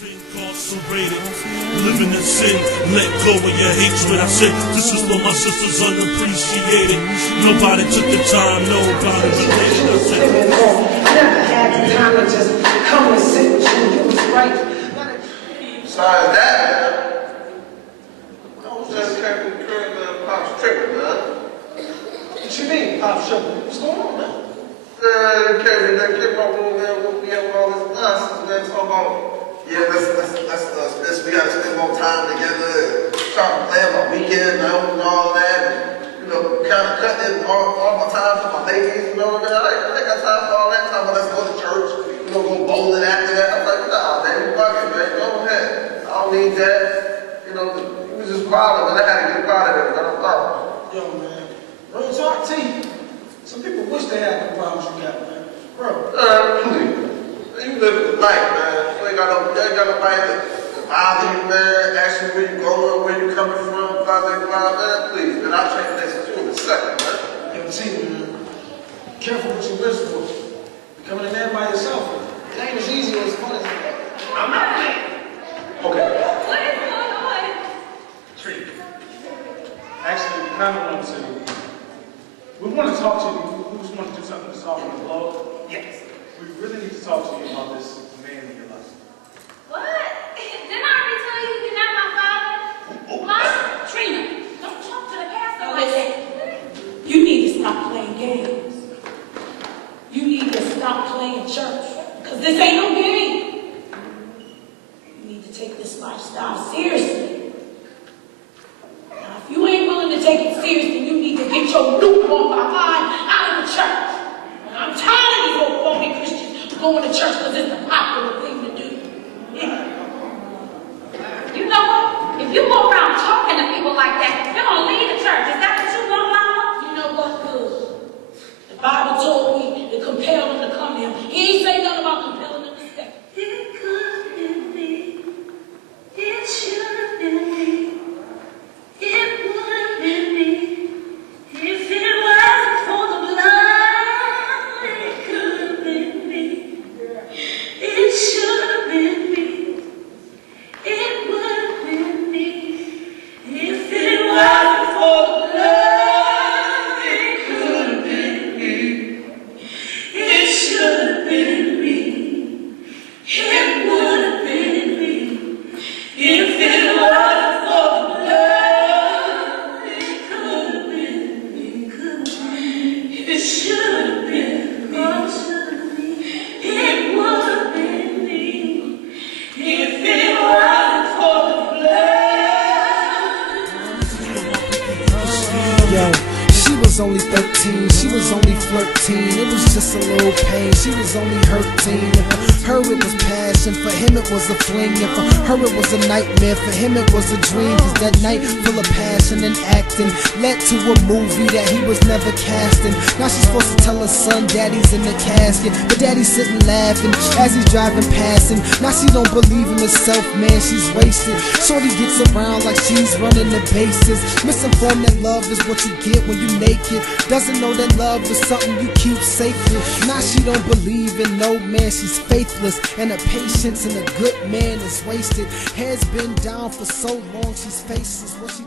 Incarcerated, living in sin, let go of your hatred. I said, this is for my sisters unappreciated. Nobody took the time, nobody related. I said, I never had the time to just come and sit with you. You was right. Besides that, man, I was just came from the Pop's tripping, man. What you mean, Pop Sugar? What's going on, man? They came up over there with me and all this nonsense, man, talking about, yeah, let's we gotta spend more time together, trying to plan my weekend out and all that, and, you know, kind of cutting all my time for my ladies, you know, man. I ain't got time for all that time, but let's go to church, you know, go bowling after that. I'm like, nah, man, you fucking, man, go ahead. I don't need that. You know, he was just bothered, but I had to get out of there, man. I'm sorry. Yo, man. Real talk to you. Some people wish they had the problems you got, man. Bro. Please. You live the life, man. You ain't got nobody to bother you, man. Ask you where you going, where you coming from, blah, blah, blah, man. Please, man. I'll change places with you in a second, man. Yo, T, man. Be careful what you wish for. You're coming in there by yourself. It ain't as easy or as fun as it. I'm not playing. Okay. What is going on? Tree. Actually, we kind of want to. We want to talk to you. We just want to do something to soften the blow. Yes. We really need to talk to you about this man in your life. What? Didn't I already tell you you're not my father? Mom, Trina, don't talk to the pastor like that. You need to stop playing games. You need to stop playing church. Because this ain't no game. You need to take this lifestyle seriously. Now, if you ain't willing to take it seriously, you need to get your lukewarm behind out of the church. And I'm tired of these old phony Christians going to church because it's the popular thing to do. You know what? If you go around talking to people like that, you're going to leave the church. Is that what you want, Mama? You know what? Good. The Bible told me to compel them to come here. He ain't say nothing about compelling them to stay. It could have been me. It should have been me. It would have been me. If it wasn't for the blood, it could have been me. It should have been me. It would have been me. If it wasn't for the blood, it could have been me. It should have been me. It would have been me. If it wasn't for the blood, it could have been me. It should have been me. It would have been me. If it wasn't for the blood. Yo, she was only 13, she was only flirting. It was just a little pain, she was only hurting. For her it was passion, for him it was a fling. And for her it was a nightmare, for him it was a dream. Cause that night full of passion and acting led to a movie that he was never casting. Now she's supposed to tell her son daddy's in the casket, but daddy's sitting laughing as he's driving past him. Now she don't believe in herself, man, she's wasted. Shorty gets around like she's running the bases. Misinformed that love is what you get when you naked. Doesn't know that love is something you keep sacred. Now she don't believe in no man, she's faithless. And her patience in a good man is wasted. Head's been down for so long, she's faceless. What she